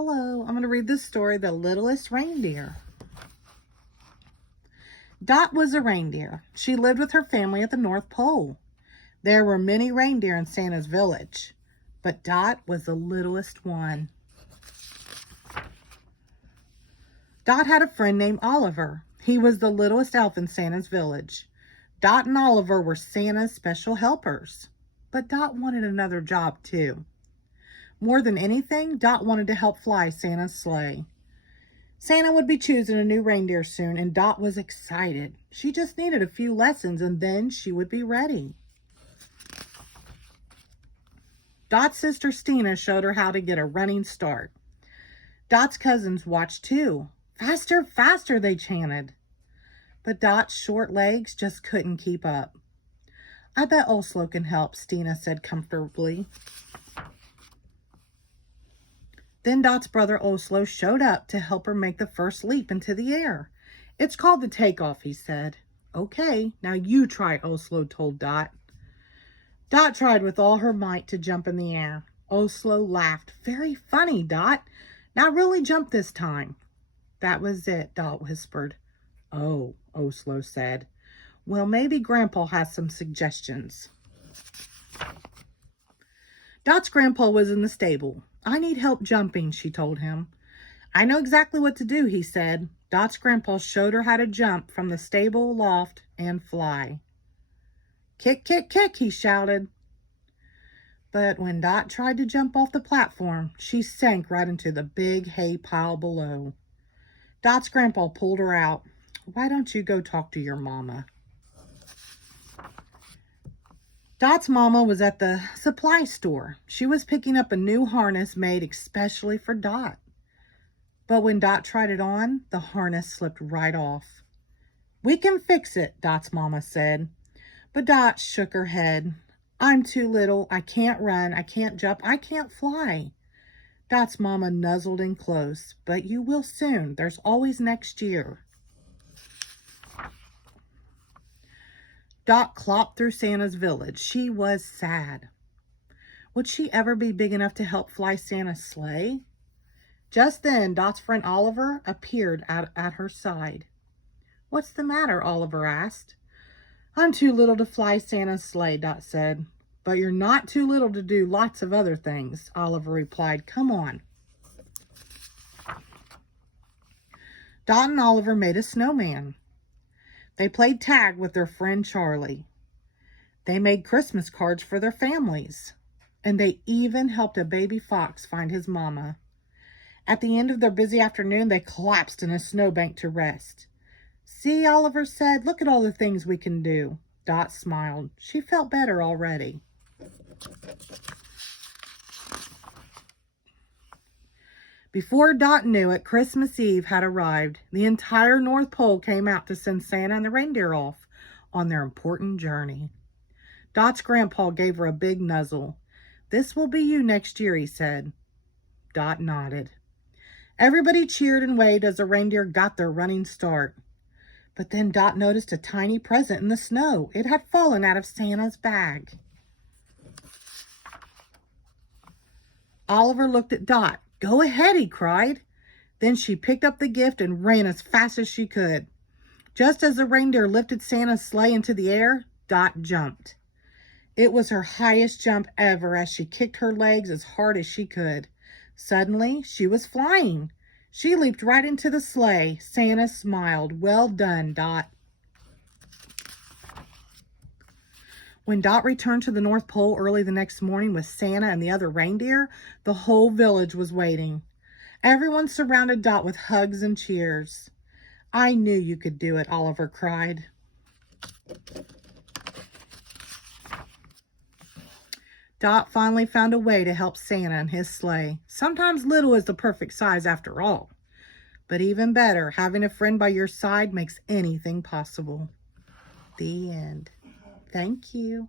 Hello, I'm going to read this story, The Littlest Reindeer. Dot was a reindeer. She lived with her family at the North Pole. There were many reindeer in Santa's village, but Dot was the littlest one. Dot had a friend named Oliver. He was the littlest elf in Santa's village. Dot and Oliver were Santa's special helpers, but Dot wanted another job too. More than anything, Dot wanted to help fly Santa's sleigh. Santa would be choosing a new reindeer soon, and Dot was excited. She just needed a few lessons, and then she would be ready. Dot's sister Stina showed her how to get a running start. Dot's cousins watched too. Faster, faster, they chanted. But Dot's short legs just couldn't keep up. I bet Oslo can help, Stina said comfortably. Then Dot's brother Oslo showed up to help her make the first leap into the air. It's called the takeoff, he said. Okay, now you try, Oslo told Dot. Dot tried with all her might to jump in the air. Oslo laughed. Very funny, Dot. Now really jump this time. That was it, Dot whispered. Oh, Oslo said. Well, maybe Grandpa has some suggestions. Dot's grandpa was in the stable. I need help jumping, she told him. I know exactly what to do, he said. Dot's grandpa showed her how to jump from the stable loft and fly. Kick, kick, kick, he shouted. But when Dot tried to jump off the platform, she sank right into the big hay pile below. Dot's grandpa pulled her out. Why don't you go talk to your mama? Dot's mama was at the supply store. She was picking up a new harness made especially for Dot. But when Dot tried it on, the harness slipped right off. We can fix it, Dot's mama said. But Dot shook her head. I'm too little. I can't run. I can't jump. I can't fly. Dot's mama nuzzled in close. But you will soon. There's always next year. Dot clopped through Santa's village. She was sad. Would she ever be big enough to help fly Santa's sleigh? Just then, Dot's friend Oliver appeared at her side. What's the matter? Oliver asked. I'm too little to fly Santa's sleigh, Dot said. But you're not too little to do lots of other things, Oliver replied. Come on. Dot and Oliver made a snowman. They played tag with their friend Charlie. They made Christmas cards for their families. And they even helped a baby fox find his mama. At the end of their busy afternoon, they collapsed in a snowbank to rest. See, Oliver said, look at all the things we can do. Dot smiled. She felt better already. Before Dot knew it, Christmas Eve had arrived. The entire North Pole came out to send Santa and the reindeer off on their important journey. Dot's grandpa gave her a big nuzzle. This will be you next year, he said. Dot nodded. Everybody cheered and waved as the reindeer got their running start. But then Dot noticed a tiny present in the snow. It had fallen out of Santa's bag. Oliver looked at Dot. Go ahead, he cried. Then she picked up the gift and ran as fast as she could. Just as the reindeer lifted Santa's sleigh into the air, Dot jumped. It was her highest jump ever as she kicked her legs as hard as she could. Suddenly, she was flying. She leaped right into the sleigh. Santa smiled. Well done, Dot. When Dot returned to the North Pole early the next morning with Santa and the other reindeer, the whole village was waiting. Everyone surrounded Dot with hugs and cheers. I knew you could do it, Oliver cried. Dot finally found a way to help Santa and his sleigh. Sometimes little is the perfect size after all. But even better, having a friend by your side makes anything possible. The end. Thank you.